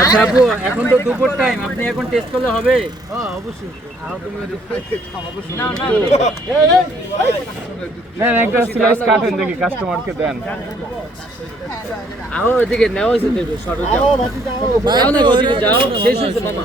আচ্ছা আপু এখন তো দুপুর টাইম আপনি এখন টেস্ট করলে হবে? নেন একটা স্লাইস কাটেন দেখি কাস্টমারকে দেন। আও ওদিকে নেওয়া হয়েছে শর্ট যাও। যাও। না ওদিকে যাও। শেষ হয়েছে মামা।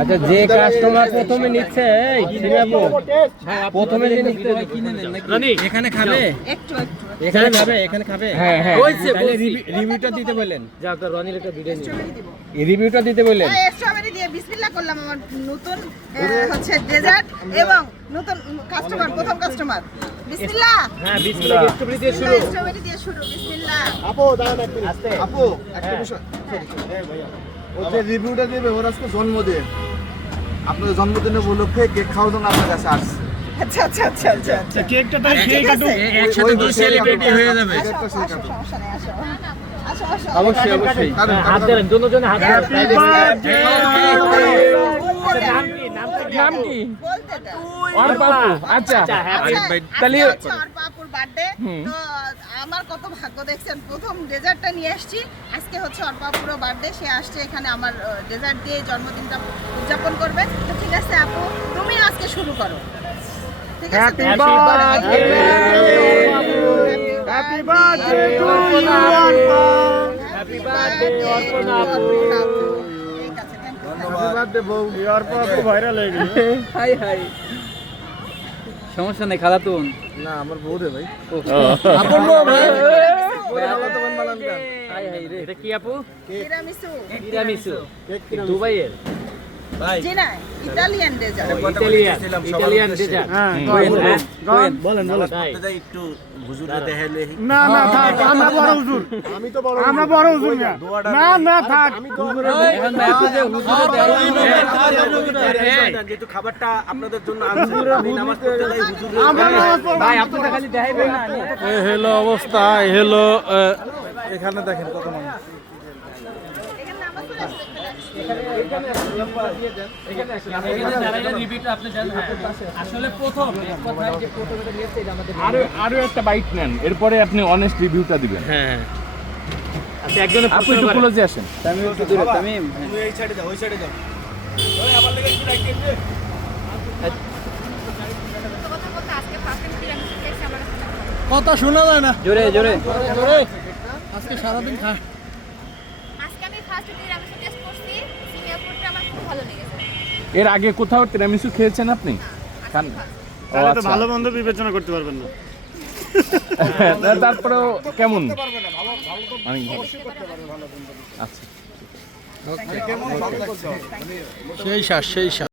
আচ্ছা যে কাস্টমার প্রথমে নিচ্ছে প্রথমে যে নিচ্ছে এখানে খাবে? একটু একটু। এখানে খাবে এখানে খাবে? হ্যাঁ হ্যাঁ। হয়েছে তাহলে বলছি। রিভিউটা দিতে বললেন যাও তো রনির একটা ভিডিও রিভিউটা দিতে বললেন স্ট্রবেরি দিয়ে বিসমিল্লাহ করলাম আমার নতুন হচ্ছে ডেজার্ট এবং নতুন কাস্টমার প্রথম কাস্টমার বিসমিল্লাহ। হ্যাঁ বিসমিল্লাহ। স্ট্রবেরি দিয়ে শুরু। স্ট্রবেরি দিয়ে শুরু। বিসমিল্লাহ। আপু দাঁড়ান এক মিনিট। আপু একটা বিষয়। ও যে রিভিউটা দেবে ওর আজকে জন্মদিন। আপনাদের জন্মদিনের উপলক্ষে কেক খাওয়ার জন্য আপনার কাছে আসছে। আচ্ছা আচ্ছা আচ্ছা আচ্ছা আচ্ছা। কেকটা তাই খেয়ে কাটুক। একসাথে দুই সেলিব্রিটি হয়ে যাবে। আসো আসো সমস্যা নেই আসো। আসো আসো অবশ্যই অবশ্যই হাত দেন দুজনে হাত দেন নাম কি? অর্পাপু আচ্ছা আচ্ছা, তাহলে- বার্থডে তো আমার কত ভাগ্য দেখছেন? প্রথম ডেজার্টটা নিয়ে আসছি। আজকে হচ্ছে ওর পুরো বার্থডে সে আসছে এখানে আমার ডেজার্ট দিয়ে জন্মদিনটা উদযাপন করবে। তো ঠিক আছে আপু তুমি আজকে শুরু করো। ঠিক আছে Happy birthday to you, হয়ে সমস্যা নেই খালা তুন না আমার বউ রে ভাই। আপন বউ ভাই। আল্লাহ তোমার মালান হাই হাই রে এটা কি আপু? তিরামিসু তিরামিসু দুবাইয়ের। ইতালিয়ান ইতালিয়ান ইতালিয়ান ডেজার্ট কোয়েন হ্যাঁ কোয়েন বলেন বলেন একটু না। না থাক আমরা বড় হুজুর। আমি তো বড় আমরা বড় হুজুর না। না না থাক। এখন দেখো যে হুজুরে দেয় যেহেতু খাবারটা আপনাদের জন্য আনছে আমি নামাজ পড়তে যাই হুজুরে ভাই আপনারা খালি দেখাইবেন না হেলো অবস্থা হেলো এখানে দেখেন কত মানুষ। আরও আরও একটা বাইট নেন এরপরে আপনি অনেস্ট রিভিউটা দিবেন। হ্যাঁ আচ্ছা একজনের আপনি একটু ক্লোজে আসেন। তামিম একটু দূরে তামিম তুমি এই সাইডে যাও ওই সাইডে যাও। কথা শোনা যায় না। জোরে জোরে। আজকে সারাদিন খা ফার্স্ট তিরামিসু টেস্ট করছি সিঙ্গাপুরটা আমার খুব ভালো লেগেছে। এর আগে কোথাও তিরামিসু খেয়েছেন আপনি? খান ও আচ্ছা। ভালো মন্দ বিবেচনা করতে পারবেন না। তা- তারপরেও কেমন? অনেক ভালো আচ্ছা। সেই শ্বাস সেই শ্বাস।